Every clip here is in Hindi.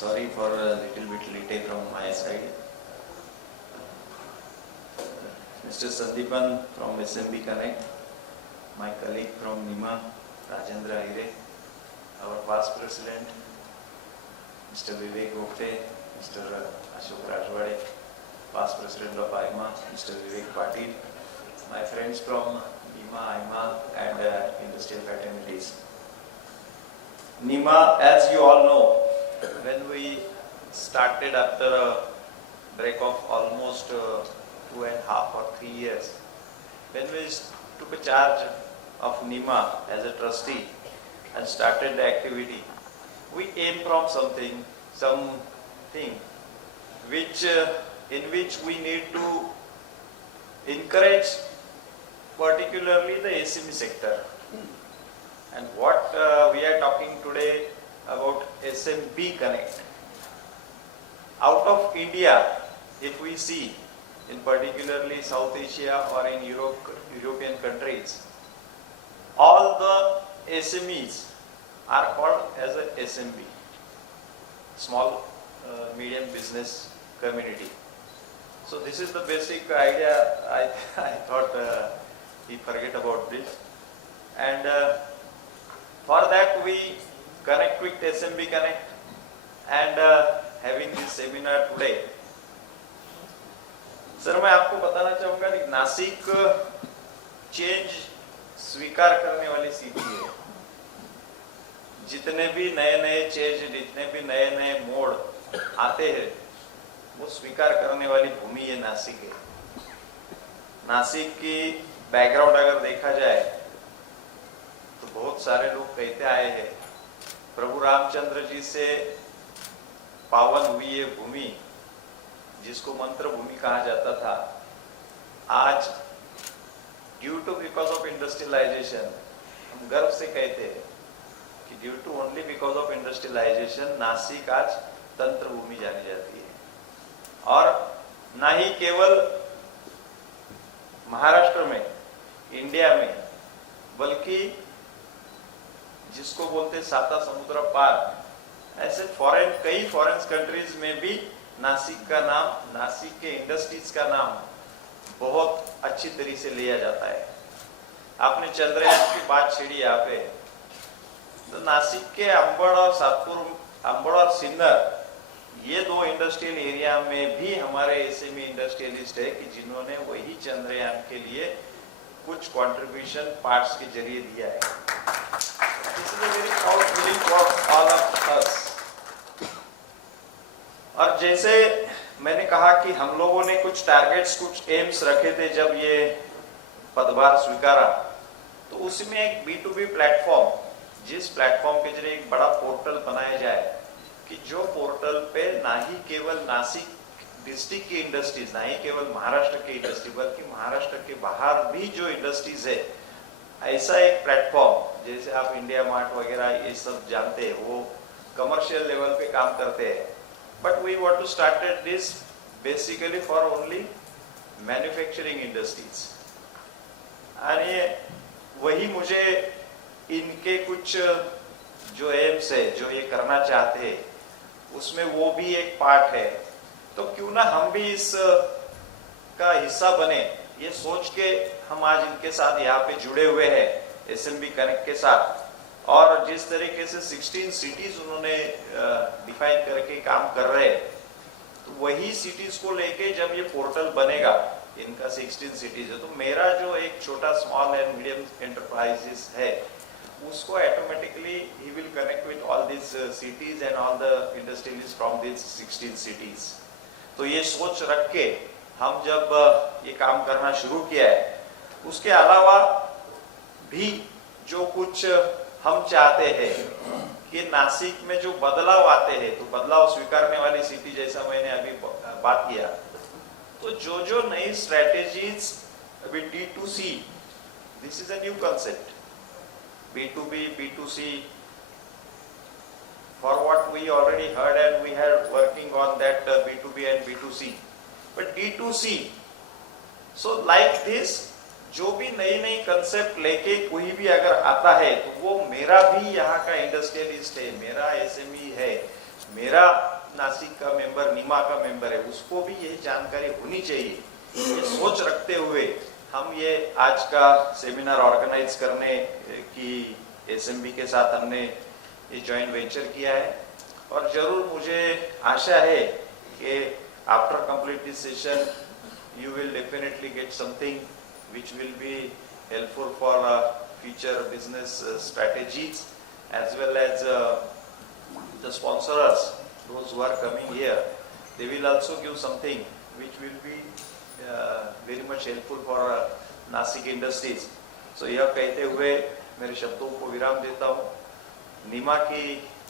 Sorry for a little bit late from my side. Mr. Sandeepan from SMB Connect, my colleague from NIMA, Rajendra Aire, our past president, Mr. Vivek Gupte, Mr. Ashok Rajwade, past president of IMA, Mr. Vivek Patil, my friends from NIMA, IMA and industrial fraternities. NIMA, as you all know, when we started after a break of almost 2.5 or 3 years, when we took a charge of NIMA as a trustee and started the activity, we aim from something which in which we need to encourage particularly the SME sector. And what we are talking today about SMB Connect. Out of India, if we see in particularly South Asia or in European countries, all the SMEs are called as a SMB, small medium business community. So this is the basic idea. I thought we forget about this, and for that we connect with SMB Connect and having this seminar today. Sir मैं आपको बताना चाहूंगा कि नासिक चेंज स्वीकार करने वाली सिटी है. जितने भी नए चेंज, जितने भी नए मोड़ आते हैं, वो स्वीकार करने वाली भूमि ये नासिक है. नासिक की बैकग्राउंड अगर देखा जाए तो बहुत सारे लोग कहते आए हैं, प्रभु रामचंद्र जी से पावन हुई ये भूमि जिसको मंत्र भूमि कहा जाता था, आज बिकॉज ऑफ इंडस्ट्रियलाइजेशन हम गर्व से कहते हैं कि due to only because of industrialisation Nashik आज तंत्र भूमि जानी जाती है. और ना ही केवल महाराष्ट्र में, इंडिया में, बल्कि जिसको बोलते साता समुद्र पार, ऐसे कई फॉरेन कंट्रीज में भी नासिक का नाम, नासिक के इंडस्ट्रीज का नाम बहुत अच्छी तरीके से लिया जाता है. आपने चंद्रयान की बात छेड़ी यहाँ पे, तो नासिक के अंबड़ और सातपुर, अंबड़ और सिन्नर, ये दो इंडस्ट्रियल एरिया में भी हमारे एसएमई इंडस्ट्रियलिस्ट है कि जिन्होंने वही चंद्रयान के लिए कुछ कंट्रीब्यूशन पार्ट्स के जरिए दिया है. This is a very proud feeling for all of us. और जैसे मैंने कहा कि हम लोगों ने कुछ टारगेट्स, कुछ एम्स रखे थे जब ये पदभार स्वीकारा, तो उसमें एक B2B प्लेटफॉर्म, जिस प्लेटफॉर्म के जरिए एक बड़ा पोर्टल बनाया जाए कि जो पोर्टल पे ना ही केवल नासिक डिस्ट्रिक्ट की इंडस्ट्रीज, ना ही केवल महाराष्ट्र की इंडस्ट्री, बल्कि महाराष्ट्र के बाहर भी जो इंडस्ट्रीज है, ऐसा एक प्लेटफॉर्म, जैसे आप इंडिया मार्ट वगैरह ये सब जानते हैं, वो कमर्शियल लेवल पे काम करते हैं, but we want to started this basically for only manufacturing industries. और वही मुझे इनके कुछ जो एम्स है, जो ये करना चाहते हैं, उसमें वो भी एक पार्ट है. तो क्यों ना हम भी इस का हिस्सा बने, ये सोच के हम आज इनके साथ यहाँ पे जुड़े हुए हैं एसएमबी कनेक्ट के साथ. और जिस तरीके से 16 सिटीज उन्होंने डिफाइन करके काम कर रहे हैं, तो वही सिटीज को लेके जब ये पोर्टल बनेगा, इनका 16 सिटीज है, तो मेरा जो एक छोटा स्मॉल एंड मीडियम एंटरप्राइजेस है, उसको automatically he will connect with all this cities and all the industrialist from this 16 cities. तो ये सोच रख के हम जब ये काम करना शुरू किया है, उसके अलावा भी जो कुछ हम चाहते हैं कि नासिक में जो बदलाव आते हैं, तो बदलाव स्वीकारने वाली सिटी जैसा मैंने अभी बात किया, तो जो नई strategies with D2C, this is a new concept. B2B, B2C, for what we already heard and we are working on that B2B and B2C, but D2C, so like this, जो भी नई कंसेप्ट लेके कोई भी अगर आता है, तो वो मेरा भी यहाँ का इंडस्ट्रियलिस्ट है, मेरा एसएमई है, मेरा नासिक का मेंबर, नीमा का मेंबर है, उसको भी ये जानकारी होनी चाहिए। ये सोच रखते हुए हम ये आज का सेमिनार ऑर्गेनाइज करने की एसएमबी के साथ हमने ये जॉइंट वेंचर किया है। और जरूर मुझे आशा है कि after complete this session you will definitely get something which will be helpful for future business strategies, as well as the sponsors, those who are coming here, they will also give something which will be very much helpful for Nasik industries. So यह कहते हुए मेरे शब्दों को विराम देता हूँ। नीमा की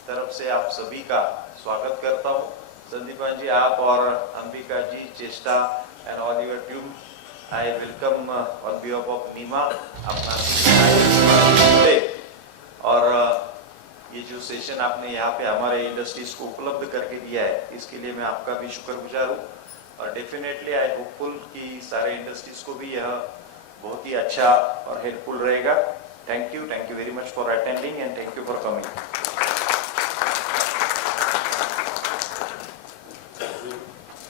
तरफ से आप सभी का स्वागत करता हूँ। संदीपान जी, आप और अंबिका जी, चेष्टा and all your team, I welcome on behalf of नीमा अपना और ये जो सेशन आपने यहाँ पे हमारे इंडस्ट्रीज को उपलब्ध करके दिया है, इसके लिए मैं आपका भी शुक्रगुजार हूँ। और डेफिनेटली आई होपफुल कि सारे इंडस्ट्रीज को भी यह बहुत ही अच्छा और हेल्पफुल रहेगा। Thank you very much for attending and thank you for coming.